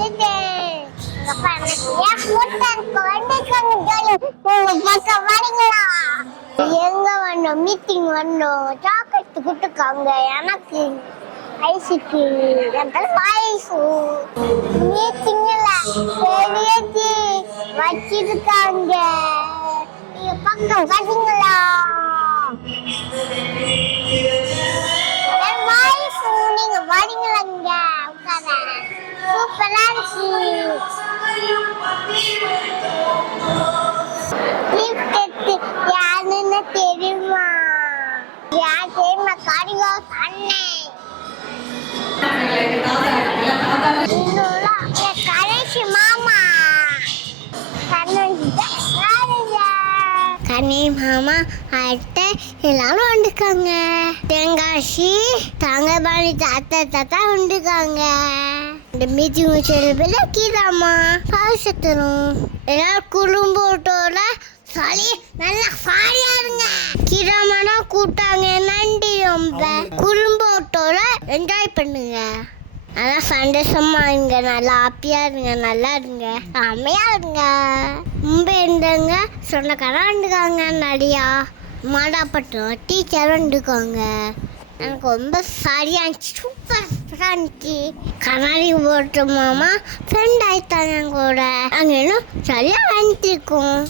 வந்துட்டேன். இங்க பாருங்க, என் கூட்டம் குழந்தைக்காங்க ஜாலி. உங்க பக்கம் வரீங்களா? எங்க வரணும்? மீட்டிங் வரணும். சாக்லேட் கொடுத்துருக்காங்க எனக்கு, ஐஸுக்கு, என் பாயசு. மீட்டிங்ல பெரிய வச்சிருக்காங்க. நீங்க பக்கம் வரீங்களா? என் பாயசு நீங்க வரீங்களாங்க? உட்கார சூப்பரா இருக்கு. கிஃப்ட் எடுத்து யாருன்னு தெரியுமா? யார் தெரியுமா? காரிகோ அண்ணன். இன்னும் என் கடைசி மாமா கனி மாமா அத்தை எல்லாரும் வந்துருக்காங்க. தேங்காசி தங்கபாணி தாத்தா வந்துருக்காங்க. இந்த மீட்டிங் முடிச்சதுல கீதாமா பாசத்தரும் எல்லாரும் குடும்பத்தோட சளி நல்லா சாரியா இருங்க. கீதாமா கூட்டாங்க. நன்றி. ரொம்ப குடும்பத்தோட என்ஜாய் பண்ணுங்க. நல்லா சந்தோஷமா இருங்க. நல்லா ஹாப்பியா இருங்க. நல்லா இருங்க. செம்மையா இருங்க. மும்பை இருந்தவங்க சொந்தக்காரன் வந்துருக்காங்க. நிறையா மாடாப்பட்டம் டீச்சர் வந்துருக்காங்க. எனக்கு ரொம்ப சரியா இருந்துச்சு. சூப்பராக இருந்துச்சு. கண்ணாடி போட்ட மாமா ஃப்ரெண்ட் ஆயிட்டாங்க கூட. அங்கே இன்னும் சரியாக வந்துருக்கோம்.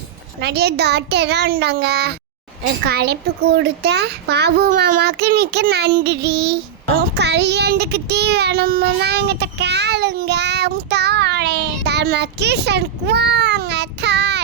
நிறைய டாக்டராக இருந்தாங்க. எனக்கு அழைப்பு கொடுத்த பாபு மாமாவுக்கு நிற்க நன்றி. உன் கல்யாணத்துக்கு டீ வேணும்னா எங்கிட்ட கேளுங்க. உங்க தாரேன். தர்ம கிருஷ்ணனுக்கு வாங்க தாய்.